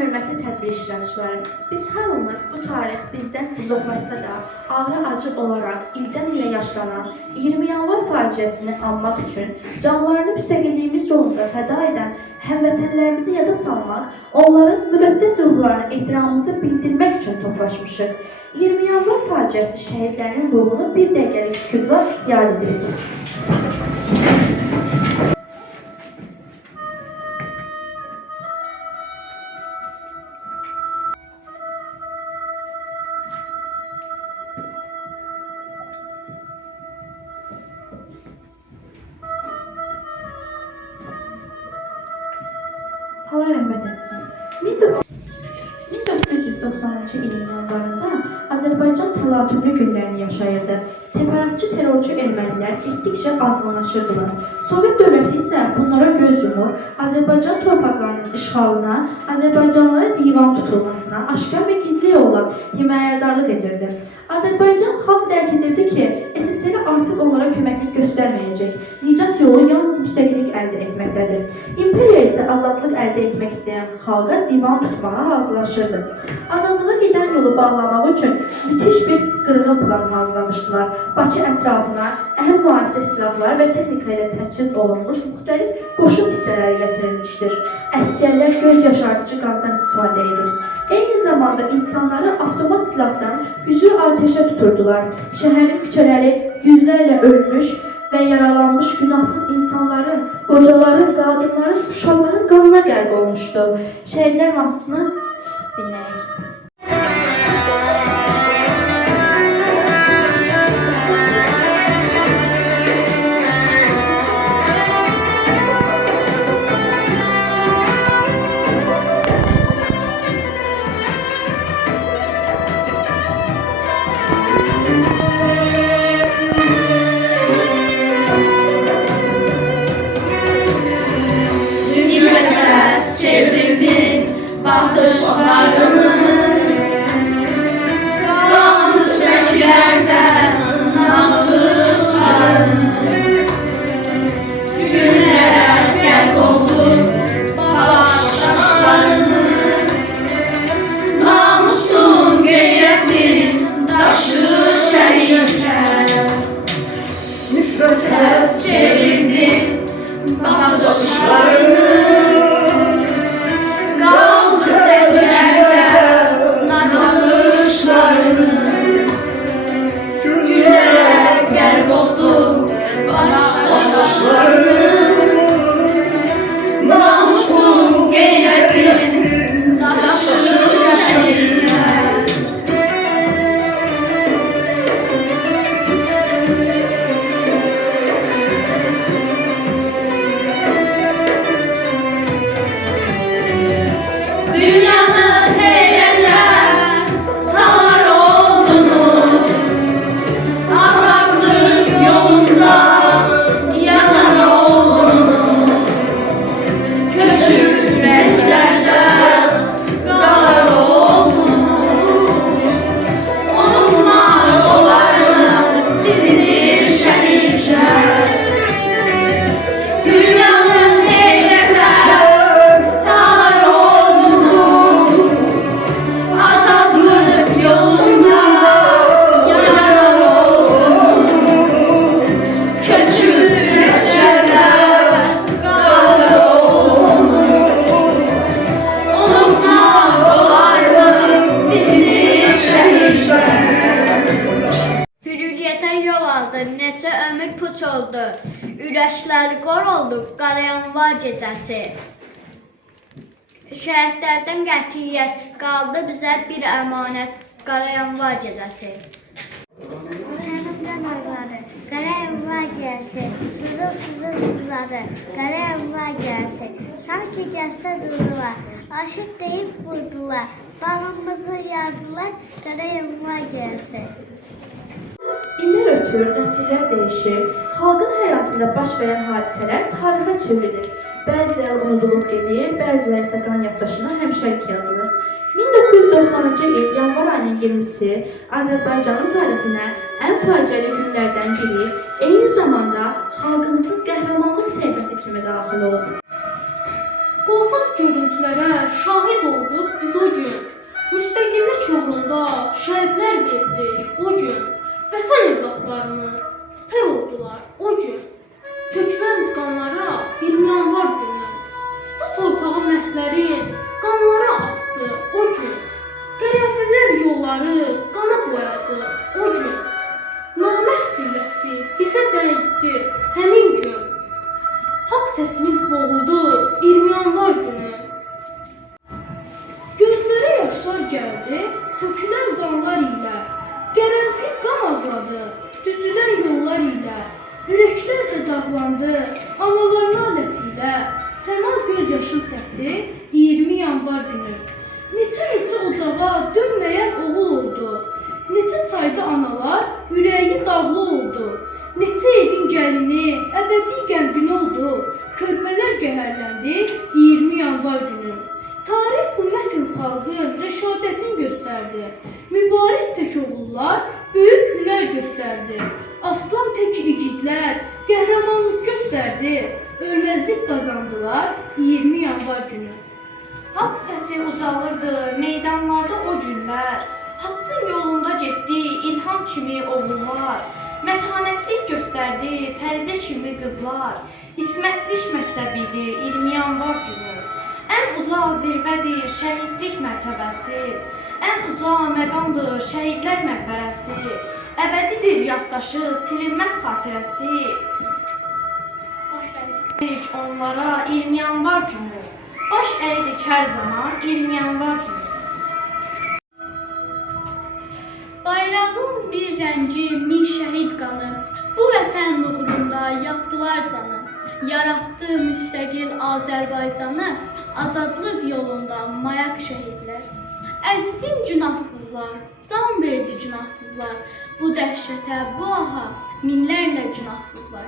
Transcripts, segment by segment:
hörmətli tədbir iştirakçıları, biz hamımız bu tarix bizdən uzaqlaşsa da, ağrı-acı olaraq ildən ilə yaşlanan 20 yanvar faciəsini anmaq üçün canlarını müstəqilliyimiz yolunda fəda edən həmvətənlərimizi yada salmaq, onların müqəddəs ruhlarına ehtiramımızı bildirmək üçün toplaşmışıq. 20 yanvar faciəsi şəhidlərinin ruhunu bir dəqiqəlik sükutla yad edirik. Allah rəhmət etsin. 1990-cı ilin yanvarında Azərbaycan təlatümlü günlərini yaşayırdı. Separatçı terrorçu ermənilər getdikcə azmanlaşırdılar. Sovet dövləti isə bunlara göz yumur, Azərbaycan torpaqlarının işğalına, Azərbaycanlılara divan tutulmasına aşkar və gizli yolla himayədarlıq edirdi. Azərbaycan xalq dərk edirdi ki, SSR artıq onlara köməklik göstərməyəcək. Nicat yolu yalnız müstəqillik əldə etməkdədir. İmperiya isə azadlıq əldə etmək istəyən xalqa divan tutmağa hazırlaşırdı. Azadlığa gedən yolu bağlamaq üçün müthiş bir qırğın plan hazırlamışdılar. Bakı ətrafına əhəm müasir silahlar və texnika ilə təchiz olunmuş müxtəlif qoşun hissələri gətirilmişdir. Əskərlər göz yaşardıcı qazdan istifadə edir. Eyni zamanda insanları avtomat silahdan güclü ateşə tuturdular. Şəhərin küçələri yüzlərlə ölmüş və yaralanmış günahsız insanların, qocaların, qadınların, uşaqların qanına qərq olmuşdu. Şəhidlər mahnısını dinləyək. Çevrildi bakışlarımız, kanlı sökülerden nakışlarımız, günlere gərq oldu başlaşlarımız, namusun qeyrətin daşı şəhidlər, nifrətə çevrildi bakışlarımız. Neçə ömür puç oldu, ürəklər qor oldu, qarayanvar gecəsi. Şəhidlərdən qətiyyət qaldı bizə bir əmanət, qarayanvar gecəsi. Xanımdan arvadı, qarayanvar gecəsi, sızıl sızladı, qarayanvar gecəsi. Sanki gəzdə durdular, aşıq deyib vurdular, bağımızı yardılar, qarayanvar gecəsi. İllər ötür, nəsillər dəyişir, xalqın həyatında baş verən hadisələr tarixə çevrilir. Bəziləri unudulub gedir, bəziləri isə qan yaddaşına həmişəlik yazılır. 1990-cı il yanvar ayının 20-si Azərbaycanın tarixinə ən faciəli günlərdən biri, eyni zamanda xalqımızın qəhrəmanlıq səhifəsi kimi daxil olub. Qorxunc görüntülərə şahid olduq biz o gün. Müstəqillik uğrunda şəhidlər verdik o gün. Vətən evladlarımız siper oldular o gün. Tökülən qanlara 20 yanvar günü. Bu torpağın məhvləri qanlara axdı o gün. Qərəfillər yolları qana boyadı o gün. Namərd gülləsi bizə dəydi həmin gün. Haqq səsimiz boğuldu 20 yanvar günü. Gözlərə yaşlar gəldi, tökülən qanlar ilə. Qərənfil qan ağladı, düzülən yollar ilə. Ürəklər də dağlandı, analar naləsi ilə. Səma göz yaşın səpdi 20 yanvar günü. Neçə ocağa dönməyən oğul oldu. Neçə sayda analar ürəyi dağlı oldu. Neçə evin gəlini əbədi qəmgin oldu. Körpələr qəhərləndi 20 yanvar günü. Tarix bu mətn xalqın rəşadətini göstərdi. Mübariz tək oğullar böyük hünər göstərdi. Aslan tək igidlər qəhrəmanlıq göstərdi. Ölməzlik qazandılar 20 yanvar günü. Haqq səsi ucalırdı meydanlarda o günlər. Haqqın yolunda getdi ilham kimi oğullar. Mətanətlik göstərdi Fərizə kimi qızlar. İsmətlik məktəbidir 20 yanvar günü. Ən uca zirvədir şəhidlik mərtəbəsi. Ən uca məqamdır şəhidlər məqbərəsi. Əbədidir yaddaşı, silinməz xatirəsi. Onlara 20 yanvar günü. Baş əydik hər zaman 20 yanvar günü. Bayrağın bir rəngi min şəhid qanı. Bu vətən uğrunda yaxdılar canı. Yaratdı müstəqil Azərbaycanı. Azadlıq yolunda mayak şəhidlər. Əzizim günahsızlar, can verdi günahsızlar. Bu dəhşətə, bu aha minlərlə günahsızlar.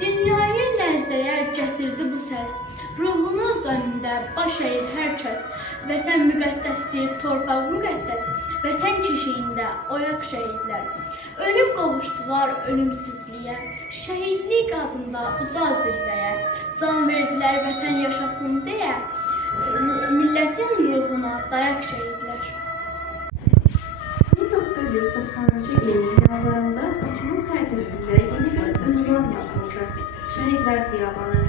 Dünyayı lərzəyə gətirdi bu səs. Ruhunuz önündə baş əyir hər kəs. Vətən müqəddəsdir, torpaq müqəddəs. Vətən keşiyində oyaq şəhidlər. Ölüb qovuşdular ölümsüzlüyə. Şəhidlik adında uca zirvəyə. Can verdilər vətən yaşasın deyə. Millətin ruhuna dayaq şəhidlər. 1990-cı ilin yanvarında Bakının xəritəsində yeni bir ünvan yazıldı. Şəhidlər Xiyabanı.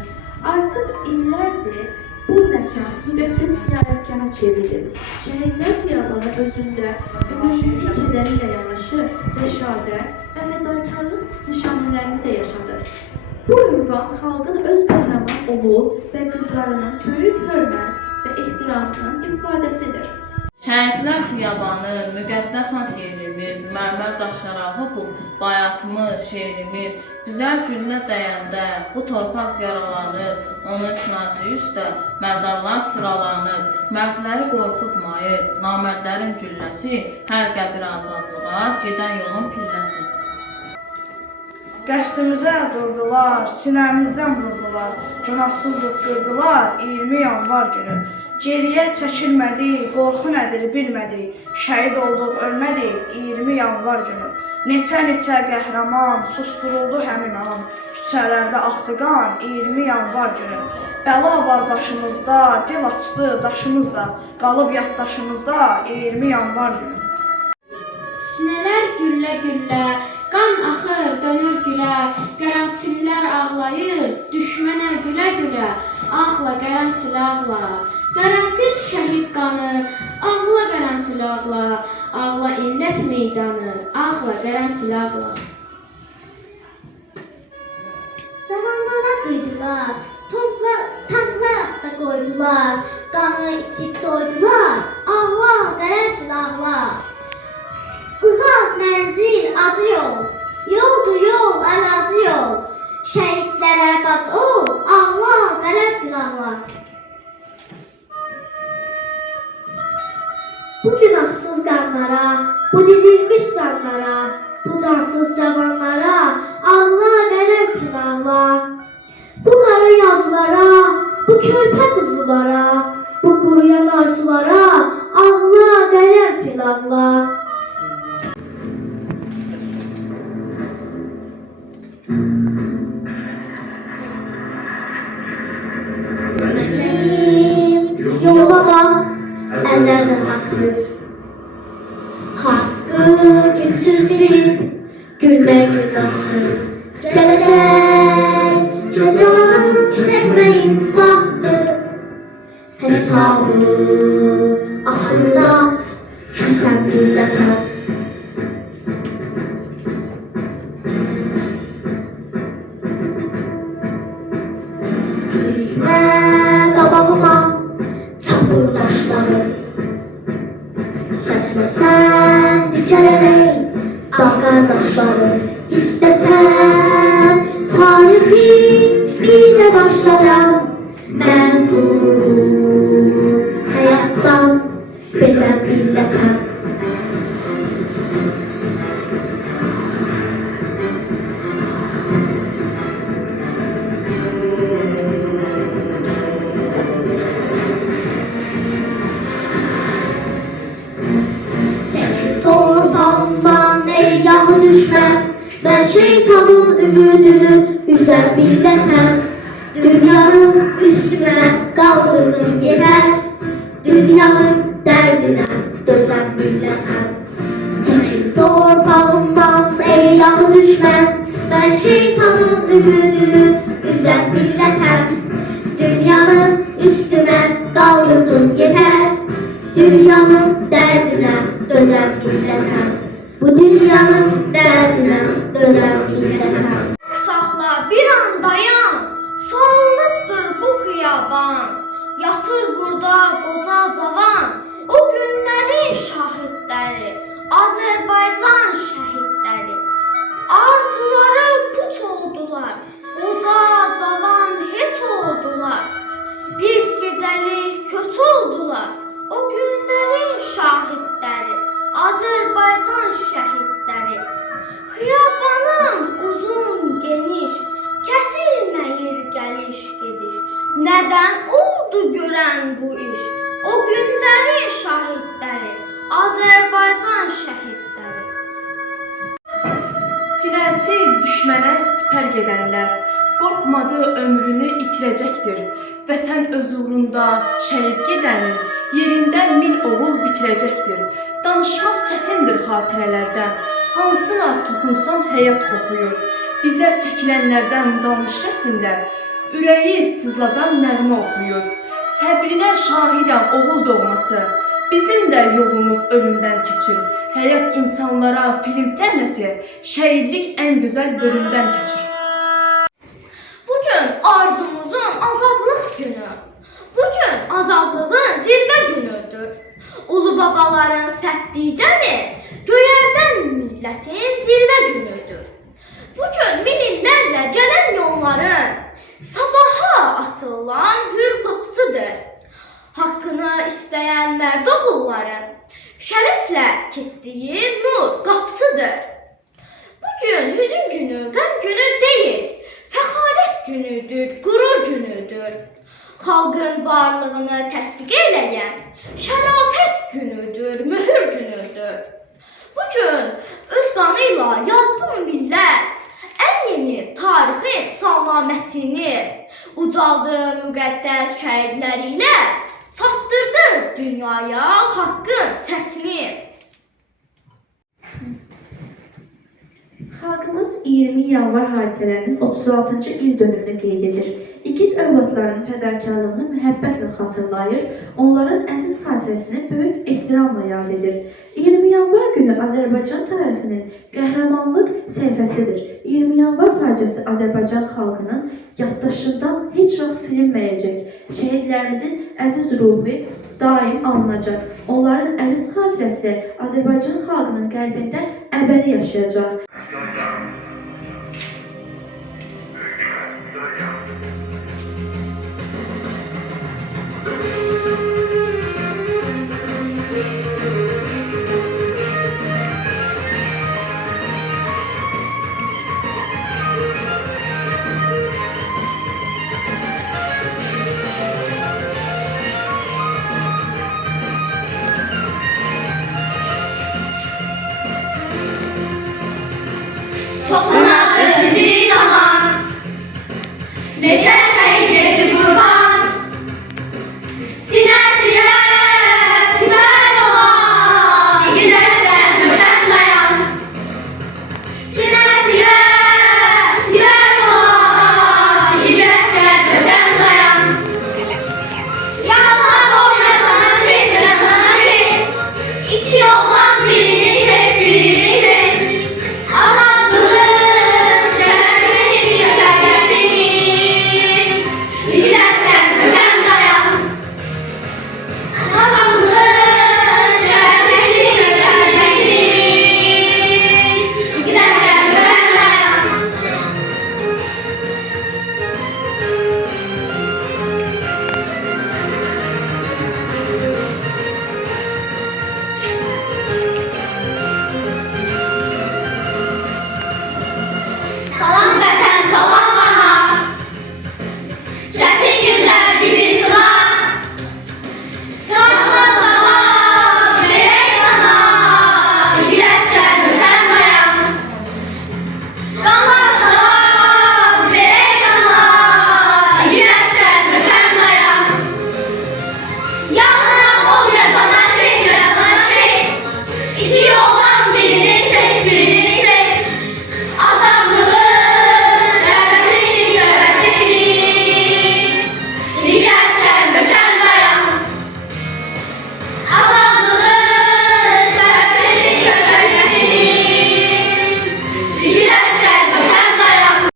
Artıq illərdir bu məkan müqəddəs ziyarətgahına çevrilib. Şəhidlər Xiyabanı özündə ümumi kədəri ilə yanaşı rəşadət və fədakarlıq nişanələrini də yaşadı. Bu ünvan xalqın öz qəhrəman oğul və qızlarının böyük hörmət və ehtiramının ifadəsidir. Şəhidlər Xiyabanı, müqəddəs ant yerimiz, mərmər daşlara hopub, bayatımız, şeirimiz, güzel güllə dəyəndə bu torpaq yaralanıb, onun sinası üstə məzarlar sıralanıb, mərdləri qorxutmayıb, namərdlərin gülləsi, hər qəbir azadlığa gedən yolun pilləsi. Qəsdimizə durdular, sinəmizdən vurdular, günahsızlıq qırdılar 20 yanvar günü. Geriyə çəkilmədik, qorxu nədir bilmədik, şəhid olduq, ölmədik 20 yanvar günü. Neçə qəhrəman susturuldu həmin an, küçələrdə axdı qan 20 yanvar günü. Bəla var başımızda, dil açdı daşımızda, qalıb yaddaşımızda 20 yanvar günü. Sinələr güllə-güllə, qan axır, dönür gülə, qərənfillər ağlayır, düşmənə gülə-gülə, ağla qərənfil ağla. Qərənfil şəhid qanı, ağla qərənfil ağla, ağla illət meydanı, ağla qərənfil ağla. Zamanlara qıydılar, tanklar da qoydular, qanı içib doydular, ağla qərənfil ağla. Uzaq mənzil, acı yol, yoldur yol, əlacı yol. Şəhidlərə bac ol, ağla qərənfil ağla. Bu günahsız qanlara, bu didilmiş canlara, bu cansız cavanlara, ağla qərənfil ağla. Bu qara yazılara, bu körpə quzulara, bu quruyan arzulara, ağla qərənfil ağla. Məni sənin haqqdır. Haqqı gücsüzlərin gülmək günahdır. Gələcək cəzanı çəkməyin vaxtdır. Hesabı axırda kəsən millətə. Düzmə qabağıma çapır daşları. Səsləsən dikərərək dağ qardaşları. İstəsən tarixi bir də başlaram. Mən durum həyatdan bezən millətəm. Çəkil torpağımdan ey yağı düşmən. Mən şeytanın ümidini üzən millətəm. Dünyanın üstünə qaldırdım yetər. Dünyanın dərdinə dözən millətəm. Çəkil torpağımdan ey yağı düşmən. Mən şeytanın ümidini üzən millətəm. Dünyanın üstünə qaldırdım yetər. Dünyanın dərdinə dözən millətəm. Bu dünyanın dərdinə dözən millətəm. Saxla bir an dayan, salınıbdır bu xiyaban. Yatır burada qoca cavan, o günlərin şahidləri, Azərbaycan şəhidləri. Arzuları puç oldular, qoca cavan heç oldular. Bir gecəlik köç oldular, o günlərin şahidləri, Azərbaycan şəhidləri. Xiyabanım uzun geniş, kəsilməyir gəliş gediş. Nədən oldu görən bu iş? O günlərin şahidləri, Azərbaycan şəhidləri. Sinəsi düşmənə sipər gedənlər, qorxmadı ömrünü itirəcəkdir. Vətən öz uğrunda şəhid gedənin yerində min oğul bitirəcəkdir. Danışmaq çətindir xatirələrdən, hansına toxunsan həyat qoxuyur. Bizə çəkilənlərdən qalmış rəsmlər, ürəyi sızladan nəğmə oxuyur. Səbrinə şahidəm oğul doğması, bizim də yolumuz ölümdən keçir. Həyat insanlara film səhnəsi, şəhidlik ən gözəl bölümdən keçir. Bugün arzumuzun azadlıq günü. Bugün azadlığın zirvə günüdür. Ulu babaların səpdiyi dəmir, göyərdən millətin zirvə günüdür. Bugün min illərlə gələn yolların sabaha açılan hür qapısıdır. Haqqını istəyən mərd oğulların şərəflə keçdiyi nur qapısıdır. Bugün hüzün günü, qəm günü deyil, fəxarət günüdür, qürur günüdür. Xalqın varlığını təsdiq eləyən şərafət günüdür, mühür günüdür. Bugün öz qanıyla yazdı mı millət ən yeni tarixin salnaməsini, ucaldı müqəddəs şəhidləri ilə, çatdırdı dünyaya haqqın səsini. Xalqımız 20 yanvar hadisələrinin 36-cı il dönümünü qeyd edir. İgid övladların fədakarlığını məhəbbətlə xatırlayır, onların əziz xatirəsini böyük ehtiramla yad edir. 20 yanvar günü Azərbaycan tarixinin qəhrəmanlıq səhifəsidir. 20 yanvar faciəsi Azərbaycan xalqının yaddaşından heç vaxt silinməyəcək. Şəhidlərimizin əziz ruhu daim anılacaq. Onların əziz xatirəsi Azərbaycan xalqının qəlbində əbədi yaşayacaq. Toplanan bir zaman, necə